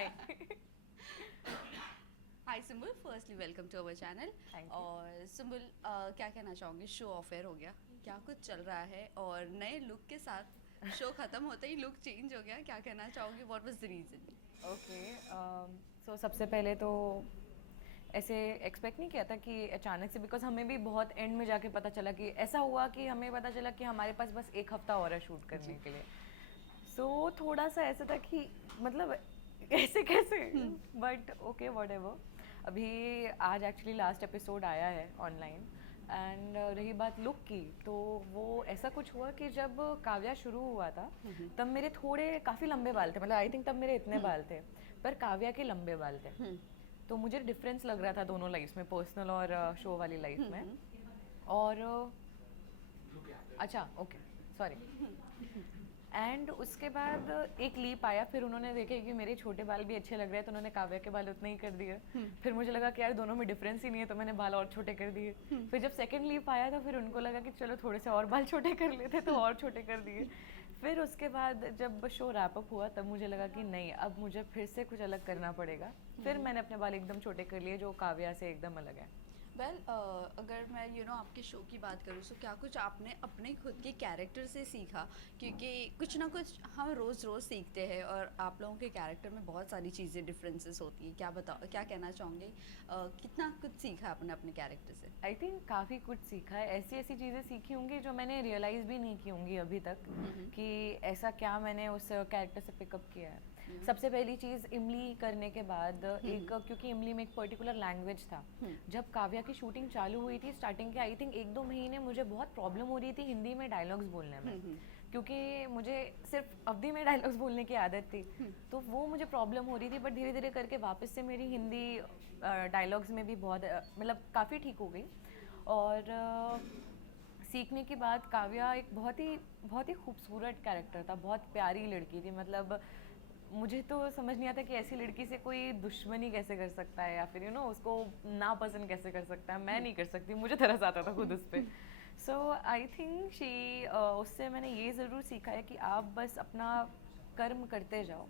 Hi. Hi Sumbul, firstly welcome to our channel. Thank you. और सुम्बुल, क्या कहना चाहोगे? शो ऑफ एयर हो गया, क्या कुछ चल रहा है? और नए लुक के साथ शो खत्म होते ही लुक चेंज हो गया, क्या कहना चाहोगे? What was the reason? Okay, so सबसे पहले तो ऐसे एक्सपेक्ट नहीं किया था कि अचानक से, बिकॉज हमें भी बहुत एंड में जाके पता चला कि ऐसा हुआ कि हमें पता चला कि हमारे पास बस एक हफ्ता और है शूट करने जी। के लिए। सो थोड़ा सा ऐसा था कि मतलब ऐसे कैसे, बट ओके वॉट एवर। अभी आज एक्चुअली लास्ट एपिसोड आया है ऑनलाइन। एंड रही बात लुक की, तो वो ऐसा कुछ हुआ कि जब काव्या शुरू हुआ था तब मेरे थोड़े काफ़ी लंबे बाल थे, मतलब आई थिंक तब मेरे इतने बाल थे, पर काव्या के लंबे बाल थे। तो मुझे डिफरेंस लग रहा था दोनों लाइफ में, पर्सनल और शो वाली लाइफ में। और अच्छा ओके, सॉरी। एंड उसके बाद एक लीप आया, फिर उन्होंने देखे कि मेरे छोटे बाल भी अच्छे लग रहे हैं, तो उन्होंने काव्या के बाल उतने ही कर दिए। फिर मुझे लगा कि यार दोनों में डिफरेंस ही नहीं है, तो मैंने बाल और छोटे कर दिए। फिर जब सेकंड लीप आया था, फिर उनको लगा कि चलो थोड़े से और बाल छोटे कर लेते, तो और छोटे कर दिए। फिर उसके बाद जब शो रैप अप हुआ, तब मुझे लगा कि नहीं, अब मुझे फिर से कुछ अलग करना पड़ेगा। फिर मैंने अपने बाल एकदम छोटे कर लिए, जो काव्या से एकदम अलग है। वेल, अगर मैं आपके शो की बात करूँ, तो क्या कुछ आपने अपने खुद के कैरेक्टर से सीखा? क्योंकि कुछ ना कुछ हम रोज़ रोज़ सीखते हैं, और आप लोगों के कैरेक्टर में बहुत सारी चीज़ें डिफरेंसेस होती हैं। क्या बताओ, क्या कहना चाहोगे? कितना कुछ सीखा आपने अपने कैरेक्टर से? आई थिंक काफ़ी कुछ सीखा है, ऐसी ऐसी चीज़ें सीखी होंगी जो मैंने रियलाइज़ भी नहीं की होंगी अभी तक, कि ऐसा क्या मैंने उस कैरेक्टर से पिकअप किया है। सबसे पहली चीज़, इमली करने के बाद एक, क्योंकि इमली में एक पर्टिकुलर लैंग्वेज था। जब काव्या की शूटिंग चालू हुई थी, स्टार्टिंग के आई थिंक 1-2 महीने मुझे बहुत प्रॉब्लम हो रही थी हिंदी में डायलॉग्स बोलने में, क्योंकि मुझे सिर्फ अवधि में डायलॉग्स बोलने की आदत थी। तो वो मुझे प्रॉब्लम हो रही थी, बट धीरे धीरे करके वापस से मेरी हिंदी डायलॉग्स में भी बहुत मतलब काफ़ी ठीक हो गई। और सीखने के बाद काव्या एक बहुत ही खूबसूरत कैरेक्टर था, बहुत प्यारी लड़की थी। मतलब मुझे तो समझ नहीं आता कि ऐसी लड़की से कोई दुश्मनी कैसे कर सकता है, या फिर उसको नापसंद कैसे कर सकता है। मैं नहीं कर सकती, मुझे तरस आता था खुद उस पर। सो आई थिंक उससे मैंने ये ज़रूर सीखा है कि आप बस अपना कर्म करते जाओ।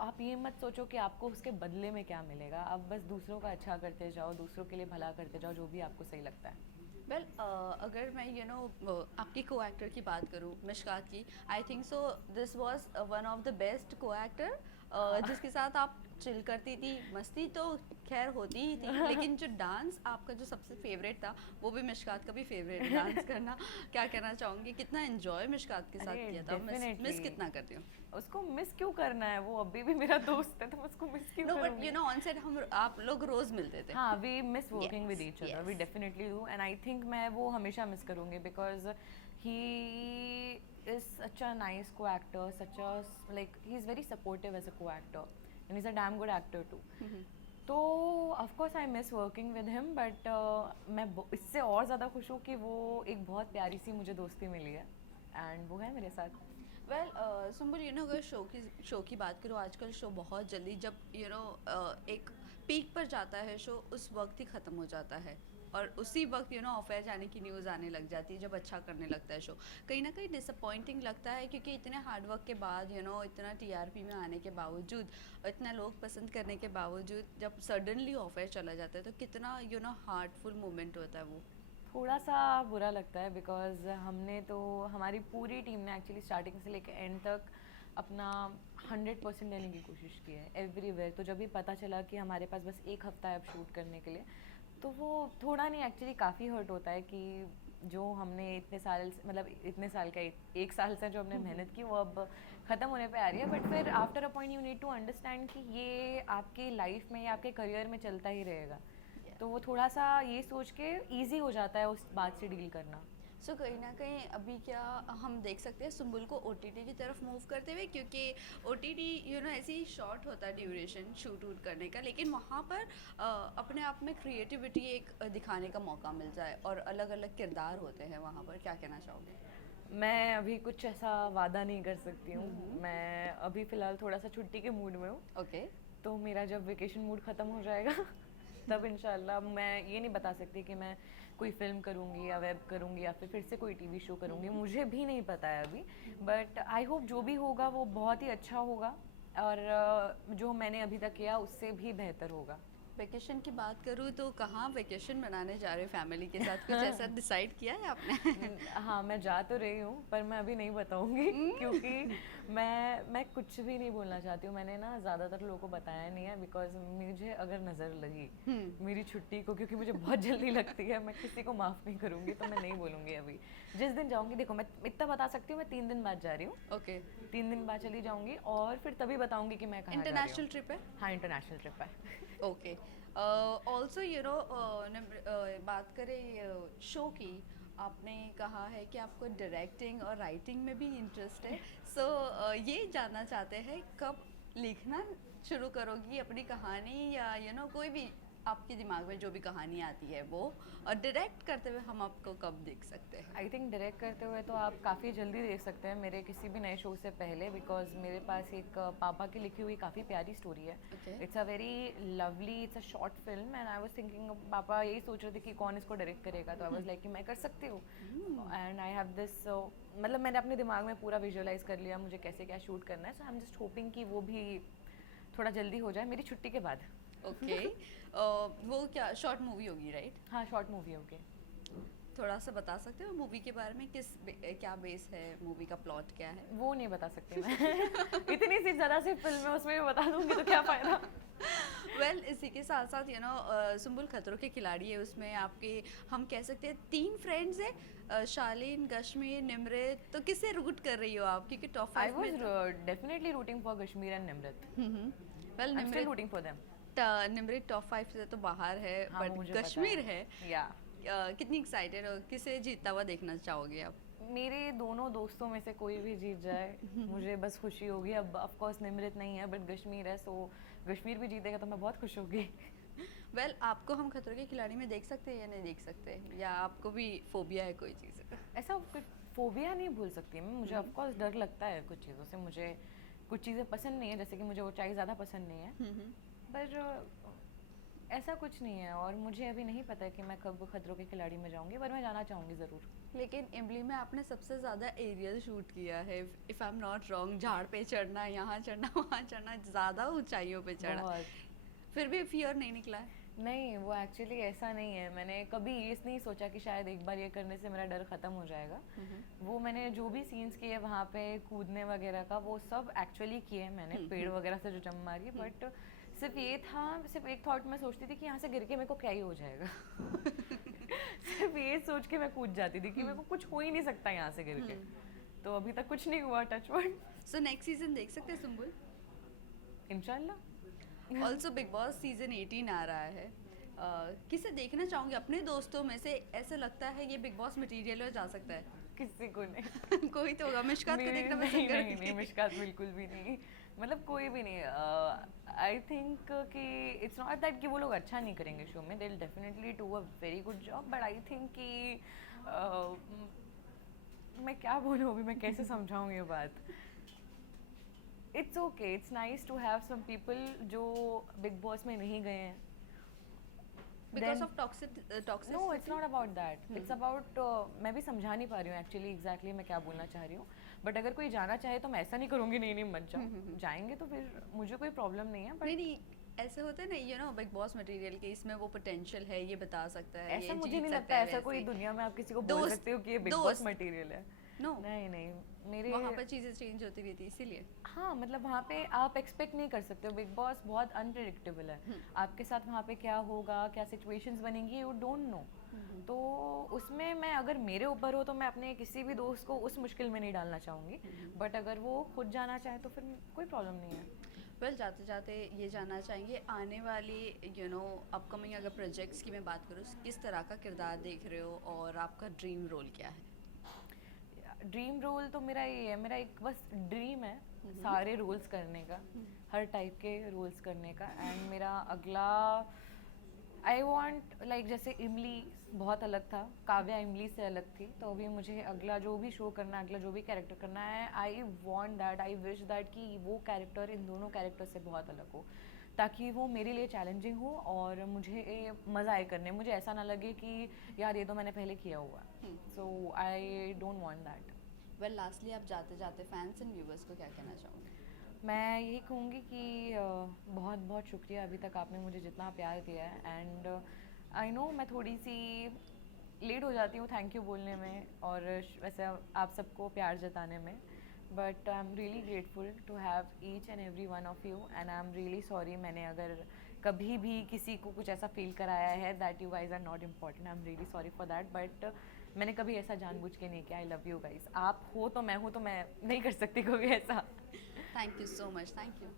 आप ये मत सोचो कि आपको उसके बदले में क्या मिलेगा, आप बस दूसरों का अच्छा करते जाओ, दूसरों के लिए भला करते जाओ, जो भी आपको सही लगता है। वेल, अगर मैं आपकी को एक्टर की बात करूँ, मिशकात की, I think so this was one of the best को एक्टर, जिसके साथ आप चिल करती थी। मस्ती तो खैर होती ही थी, लेकिन जो डांस आपका जो सबसे फेवरेट था, वो भी मिशकात का भी फेवरेट है, डांस करना। क्या कहना चाहूँगी, कितना एंजॉय मिशकात के साथ अरे किया था? मिस डेफिनेटली, कितना करती हूँ। उसको मिस क्यों करना है, वो अभी भी मेरा दोस्त है, तो मैं उसको मिस क्यों नो, बट करूँगी। ऑन सेट हम आप लोग रोज मिलते थे। हाँ, we miss working with yes, each other, we yes. Definitely do, and I think मैं वो हमेशा मिस करूँगी, because he is such a nice co actor, such a like he is very supportive as a co actor, and is a damn good actor too. तो of course I miss working with him, but मैं इससे और ज़्यादा खुश हूँ कि वो एक बहुत प्यारी सी मुझे दोस्ती मिली है, एंड वो है मेरे साथ। वेल, सुम्बुल, अगर शो की बात करूँ, आजकल शो बहुत जल्दी, जब एक पीक पर जाता है शो, उस वक्त ही ख़त्म हो जाता है। और उसी वक्त अफेयर जाने की न्यूज़ आने लग जाती है, जब अच्छा करने लगता है शो। कहीं ना कहीं डिसअपॉइंटिंग लगता है, क्योंकि इतने हार्डवर्क के बाद, इतना टीआरपी में आने के बावजूद, और इतना लोग पसंद करने के बावजूद, जब सडनली अफेयर चला जाता है, तो कितना हार्टफुल मोमेंट होता है वो। थोड़ा सा बुरा लगता है, बिकॉज हमने तो, हमारी पूरी टीम ने एक्चुअली स्टार्टिंग से लेकर एंड तक अपना 100% देने की कोशिश की है एवरीवेयर। तो जब भी पता चला कि हमारे पास बस एक हफ्ता है अब शूट करने के लिए, तो वो थोड़ा नहीं, एक्चुअली काफ़ी हर्ट होता है कि जो हमने इतने साल मतलब इतने साल का एक साल से जो हमने मेहनत की, वो अब ख़त्म होने पे आ रही है। बट फिर after a point you need to understand कि ये आपकी लाइफ में या आपके करियर में चलता ही रहेगा। तो वो थोड़ा सा ये सोच के ईज़ी हो जाता है उस बात से डील करना। सो कहीं ना कहीं अभी क्या हम देख सकते हैं सुम्बुल को ओटीटी की तरफ मूव करते हुए? क्योंकि ओटीटी ऐसे ही शॉर्ट होता है ड्यूरेशन शूट वूट करने का, लेकिन वहाँ पर अपने आप में क्रिएटिविटी एक दिखाने का मौका मिल जाए, और अलग अलग किरदार होते हैं वहाँ पर। क्या कहना चाहोगे? मैं अभी कुछ ऐसा वादा नहीं कर सकती हूँ। मैं अभी फ़िलहाल थोड़ा सा छुट्टी के मूड में हूँ। ओके। तो मेरा जब वेकेशन मूड ख़त्म हो जाएगा तब इंशाल्लाह, मैं ये नहीं बता सकती कि मैं कोई फ़िल्म करूँगी या वेब करूँगी या फिर से कोई टीवी शो करूँगी, मुझे भी नहीं पता है अभी। बट आई होप जो भी होगा वो बहुत ही अच्छा होगा। और जो मैंने अभी तक किया उससे भी बेहतर होगा। वेकेशन की बात करूँ तो कहाँ वेकेशन मनाने जा रहे हो फैमिली के साथ? कुछ ऐसा डिसाइड किया है आपने? हाँ, मैं जा तो रही हूँ पर मैं अभी नहीं बताऊँगी क्योंकि मैं कुछ भी नहीं बोलना चाहती हूँ। मैंने ना ज़्यादातर लोगों को बताया नहीं है बिकॉज़ मुझे अगर नज़र लगी मेरी छुट्टी को, क्योंकि मुझे बहुत जल्दी लगती है, मैं किसी को माफ़ नहीं करूँगी, तो मैं नहीं बोलूँगी अभी। जिस दिन जाऊँगी, देखो मैं इतना बता सकती हूँ, मैं 3 दिन बाद जा रही हूँ। ओके। 3 दिन बाद चली जाऊँगी और फिर तभी बताऊँगी कि मैं कहाँ जा रही इंटरनेशनल हूँ। ट्रिप है? हाँ, इंटरनेशनल ट्रिप है। ओके। ऑल्सो यू नो बात करें शो की, आपने कहा है कि आपको डायरेक्टिंग और राइटिंग में भी इंटरेस्ट है। सो ये जानना चाहते हैं कब लिखना शुरू करोगी अपनी कहानी, या यू नो कोई भी आपके दिमाग में जो भी कहानी आती है वो, और डायरेक्ट करते हुए हम आपको कब देख सकते हैं? आई थिंक डायरेक्ट करते हुए तो आप काफ़ी जल्दी देख सकते हैं मेरे किसी भी नए शो से पहले, बिकॉज मेरे पास एक पापा की लिखी हुई काफ़ी प्यारी स्टोरी है। Okay. It's a very lovely, it's a short film and I was thinking, पापा यही सोच रहे थे कि कौन इसको डायरेक्ट करेगा, तो आई वाज लाइक कि मैं कर सकती हूँ। एंड आई हैव दिस, मतलब मैंने अपने दिमाग में पूरा विजुअलाइज कर लिया मुझे कैसे क्या शूट करना है। सो आई एम जस्ट होपिंग कि वो भी थोड़ा जल्दी हो जाए मेरी छुट्टी के बाद। ओके। वो क्या शॉर्ट मूवी होगी, राइट? हाँ, शॉर्ट मूवी होगी। थोड़ा सा बता सकते हो मूवी के बारे में, क्या बेस है मूवी का, प्लॉट क्या है? वो नहीं बता सकती मैं इतनी सी ज़रा सी फिल्म है, उसमें भी बता दूंगी तो क्या फ़ायदा। वेल इसी के साथ साथ यू नो सुम्बुल खतरों के खिलाड़ी है, उसमें आपके हम कह सकते हैं 3 फ्रेंड्स है, शालीन, कश्मीर, निमृत। तो किससे रूट कर रही हो आप, क्योंकि टॉप I 5 was में definitely rooting for Kashmir and Nimrit. Well I'm still rooting for them. Nimrit top 5 से तो बाहर है, हाँ, बट मुझे पता कश्मीर है। Yeah. कितनी एक्साइटेड हो, किसे जीतता हुआ देखना चाहोगे आप? मेरे दोनों दोस्तों में से कोई भी जीत जाए मुझे बस खुशी होगी। अब ऑफ कोर्स निमृत नहीं है बट कश्मीर है, सो कश्मीर भी जीतेगा तो मैं बहुत खुश होगी। वेल आपको हम खतरों के खिलाड़ी में देख सकते हैं या नहीं देख सकते, या आपको भी फोबिया है कोई चीज़? ऐसा कुछ फोबिया नहीं भूल सकती मैं, मुझे ऑफ कोर्स डर लगता है कुछ चीज़ों से। मुझे कुछ चीज़ें पसंद नहीं है, जैसे कि मुझे ऊंचाई ज़्यादा पसंद नहीं है, पर ऐसा कुछ नहीं है। और मुझे अभी नहीं पता है कि मैं कब खतरों के खिलाड़ी में जाऊंगी, पर मैं जाना चाहूँगी ज़रूर। लेकिन इमली में आपने सबसे ज़्यादा एरियल शूट किया है, if I am not wrong. झाड़ पे चढ़ना, यहाँ चढ़ना, वहाँ चढ़ना, ज़्यादा ऊंचाइयों पे चढ़ना, बहुत। फिर भी फियर नहीं निकला है? नहीं, वो एक्चुअली ऐसा नहीं है। मैंने कभी ये नहीं सोचा कि शायद एक बार ये करने से मेरा डर ख़त्म हो जाएगा। वो मैंने जो भी सीन्स किए वहाँ पे कूदने वगैरह का, वो सब एक्चुअली किए मैंने, पेड़ वगैरह से जो जंप मारी। बट सिर्फ ये था, सिर्फ एक थॉट में सोचती थी कि यहाँ से गिर के मेरे को क्या ही हो जाएगा सिर्फ ये सोच के मैं कूद जाती थी कि मेरे को कुछ हो ही नहीं सकता यहाँ से गिर के। तो अभी तक कुछ नहीं हुआ, touch wood. So next season देख सकते हैं सुम्बुल? इंशाल्लाह। ऑल्सो बिग बॉस सीजन 18 आ रहा है, किसे देखना चाहूँगी अपने दोस्तों में से? ऐसा लगता है ये बिग बॉस मटेरियल में जा सकता है? किसी को नहीं कोई तो होगा, मिशकात को देखना नहीं, पसंद नहीं, करोगे? नहीं, मिशकात बिल्कुल भी नहीं, मतलब कोई भी नहीं। आई थिंक कि इट्स नॉट दैट कि वो लोग अच्छा नहीं करेंगे शो में, they will definitely do a very good job, but I think कि मैं क्या बोलूँ अभी, मैं कैसे समझाऊँ ये बात। It's okay, it's nice to have some people जो बिग बॉस में नहीं गए हैं। Because of toxic? No, it's not about that, it's about, मैं भी समझा नहीं पा रही हूँ एक्चुअली एग्जैक्टली मैं क्या बोलना चाह रही हूँ। बट अगर कोई जाना चाहे तो मैं ऐसा नहीं करूँगी नहीं नहीं मत जाओ, जाएंगे तो फिर मुझे कोई प्रॉब्लम नहीं है। नहीं नहीं, ऐसे होते हैं ना you know big boss material के, इसमें वो पोटेंशियल है, ये बता सकता है, ऐसा ये मुझे जीत नहीं सकता लगता है, ऐसा कोई वैसे। दुनिया में आप किसी को बोल दोस्त- सकते हो कि ये बिग बॉस दोस्त। मटेरियल है। नो, नहीं नहीं, मेरे वहाँ पर चीज़ें चेंज होती रहती है इसीलिए। हाँ, मतलब वहाँ पे आप एक्सपेक्ट नहीं कर सकते हो, बिग बॉस बहुत अनप्रिडिक्टेबल है। आपके साथ वहाँ पे क्या होगा, क्या सिचुएशंस बनेंगी, यू डोंट नो। तो उसमें मैं, अगर मेरे ऊपर हो तो मैं अपने किसी भी दोस्त को उस मुश्किल में नहीं डालना चाहूँगी, बट अगर वो खुद जाना चाहे तो फिर कोई प्रॉब्लम नहीं है। वेल जाते जाते ये जानना चाहेंगे, आने वाली यू नो अपकमिंग अगर प्रोजेक्ट्स की मैं बात करूँ, किस तरह का किरदार देख रहे हो और आपका ड्रीम रोल क्या है? ड्रीम रोल तो मेरा ये है, मेरा एक बस ड्रीम है सारे रोल्स करने का, हर टाइप के रोल्स करने का। एंड मेरा अगला, आई वांट लाइक, जैसे इमली बहुत अलग था, काव्या इमली से अलग थी, तो अभी मुझे अगला जो भी शो करना है, अगला जो भी कैरेक्टर करना है, I want that, I wish that कि वो कैरेक्टर इन दोनों कैरेक्टर से बहुत अलग हो, ताकि वो मेरे लिए चैलेंजिंग हो और मुझे मज़ा आए करने, मुझे ऐसा ना लगे कि यार ये तो मैंने पहले किया हुआ। So I don't want that. Well lastly आप जाते जाते फैंस एंड व्यूवर्स को क्या कहना चाहोगे? मैं यही कहूँगी कि बहुत बहुत शुक्रिया अभी तक आपने मुझे जितना प्यार दिया है, एंड आई नो मैं थोड़ी सी लेट हो जाती हूँ थैंक यू बोलने में और वैसे आप सबको प्यार जताने में, but I am really grateful to have each and every one of you, and I am really sorry मैंने अगर कभी भी किसी को कुछ ऐसा फील कराया है that you guys are not important, I am really sorry for that, but मैंने कभी ऐसा जानबूझ के नहीं किया। आई लव यू गाइज, आप हो तो मैं हूँ, तो मैं नहीं कर सकती कभी ऐसा। Thank you so much, thank you.